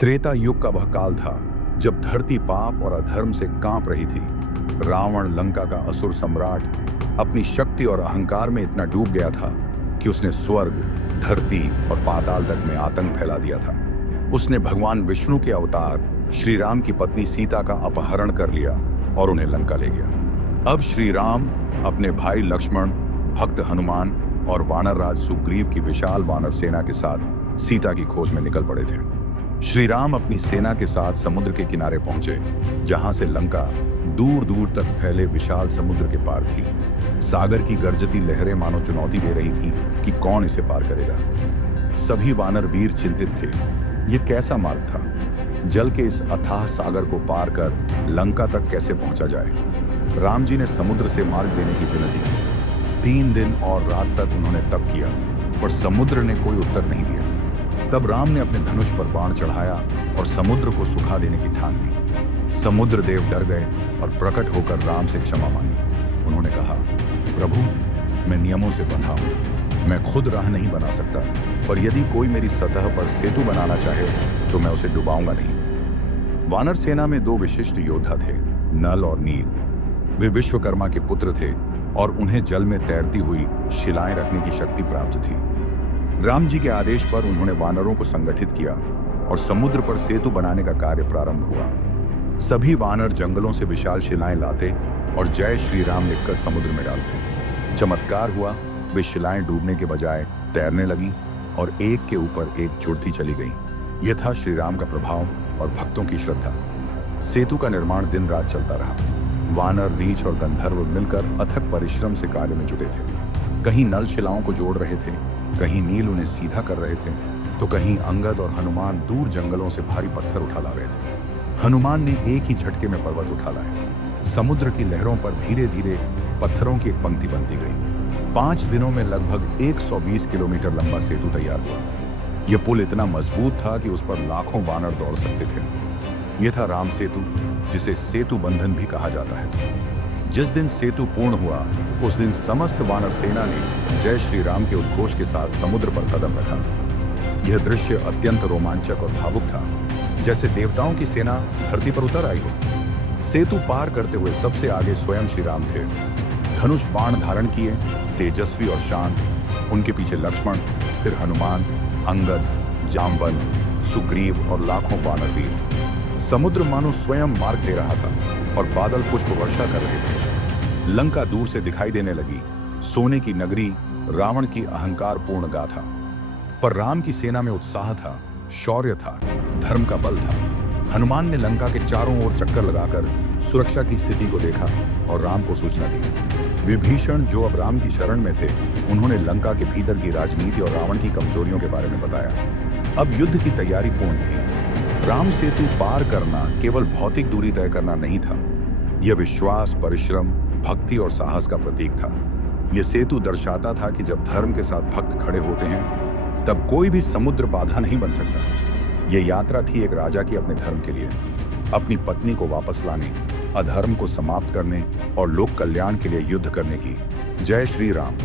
त्रेता युग का वह काल था जब धरती पाप और अधर्म से कांप रही थी। रावण, लंका का असुर सम्राट, अपनी शक्ति और अहंकार में इतना डूब गया था कि उसने स्वर्ग, धरती और पाताल तक में आतंक फैला दिया था। उसने भगवान विष्णु के अवतार श्री राम की पत्नी सीता का अपहरण कर लिया और उन्हें लंका ले गया। अब श्री राम अपने भाई लक्ष्मण, भक्त हनुमान और वानर राज सुग्रीव की विशाल वानर सेना के साथ सीता की खोज में निकल पड़े थे। श्री राम अपनी सेना के साथ समुद्र के किनारे पहुंचे, जहां से लंका दूर दूर तक फैले विशाल समुद्र के पार थी। सागर की गरजती लहरें मानो चुनौती दे रही थीं कि कौन इसे पार करेगा। सभी वानर वीर चिंतित थे। ये कैसा मार्ग था? जल के इस अथाह सागर को पार कर लंका तक कैसे पहुंचा जाए? राम जी ने समुद्र से मार्ग देने की विनती की। 3 दिन और रात तक उन्होंने तप किया, पर समुद्र ने कोई उत्तर नहीं दिया। तब राम ने अपने धनुष पर बाण चढ़ाया और समुद्र को सुखा देने की ठान ली। समुद्र देव डर गए और प्रकट होकर राम से क्षमा मांगी। उन्होंने कहा, प्रभु, मैं नियमों से बंधा हूं, मैं खुद राह नहीं बना सकता, पर यदि कोई मेरी सतह पर सेतु बनाना चाहे तो मैं उसे डुबाऊंगा नहीं। वानर सेना में 2 विशिष्ट योद्धा थे, नल और नील। वे विश्वकर्मा के पुत्र थे और उन्हें जल में तैरती हुई शिलाएं रखने की शक्ति प्राप्त थी। राम जी के आदेश पर उन्होंने वानरों को संगठित किया और समुद्र पर सेतु बनाने का कार्य प्रारंभ हुआ। सभी वानर जंगलों से विशाल शिलाएं लाते और जय श्री राम लिखकर समुद्र में डालते। चमत्कार हुआ, वे शिलाएं डूबने के बजाय तैरने लगी और एक के ऊपर एक जुड़ती चली गईं। यह था श्री राम का प्रभाव और भक्तों की श्रद्धा। सेतु का निर्माण दिन रात चलता रहा। वानर, रीछ और गंधर्व मिलकर अथक परिश्रम से कार्य में जुटे थे। कहीं नल शिलाओं को जोड़ रहे थे, कहीं नील उन्हें सीधा कर रहे थे, तो कहीं अंगद और हनुमान दूर जंगलों से भारी पत्थर उठा ला रहे थे। हनुमान ने एक ही झटके में पर्वत उठा लाए। समुद्र की लहरों पर धीरे धीरे पत्थरों की एक पंक्ति बनती गई। 5 दिनों में लगभग 120 किलोमीटर लंबा सेतु तैयार हुआ। यह पुल इतना मजबूत था कि उस पर लाखों वानर दौड़ सकते थे। यह था राम सेतु, जिसे सेतु बंधन भी कहा जाता है। जिस दिन सेतु पूर्ण हुआ, उस दिन समस्त वानर सेना ने जय श्री राम के उद्घोष के साथ समुद्र पर कदम रखा। यह दृश्य अत्यंत रोमांचक और भावुक था, जैसे देवताओं की सेना धरती पर उतर आई हो। सेतु पार करते हुए सबसे आगे स्वयं श्री राम थे, धनुष बाण धारण किए, तेजस्वी और शांत। उनके पीछे लक्ष्मण, फिर हनुमान, अंगद, जामवंत, सुग्रीव और लाखों वानर वीर। समुद्र मानो स्वयं मार्ग दे रहा था और बादल पुष्प वर्षा कर रहे थे। लंका दूर से दिखाई देने लगी, सोने की नगरी, रावण की अहंकार पूर्ण गाथा। पर राम की सेना में उत्साह था, शौर्य था, धर्म का बल था। हनुमान ने लंका के चारों ओर चक्कर लगाकर सुरक्षा की स्थिति को देखा और राम को सूचना दी। विभीषण, जो अब राम की शरण में थे, उन्होंने लंका के भीतर की राजनीति और रावण की कमजोरियों के बारे में बताया। अब युद्ध की तैयारी पूर्ण थी। राम सेतु पार करना केवल भौतिक दूरी तय करना नहीं था, यह विश्वास, परिश्रम, भक्ति और साहस का प्रतीक था। यह सेतु दर्शाता था कि जब धर्म के साथ भक्त खड़े होते हैं, तब कोई भी समुद्र बाधा नहीं बन सकता। यह यात्रा थी एक राजा की अपने धर्म के लिए, अपनी पत्नी को वापस लाने, अधर्म को समाप्त करने और लोक कल्याण के लिए युद्ध करने की। जय श्री राम।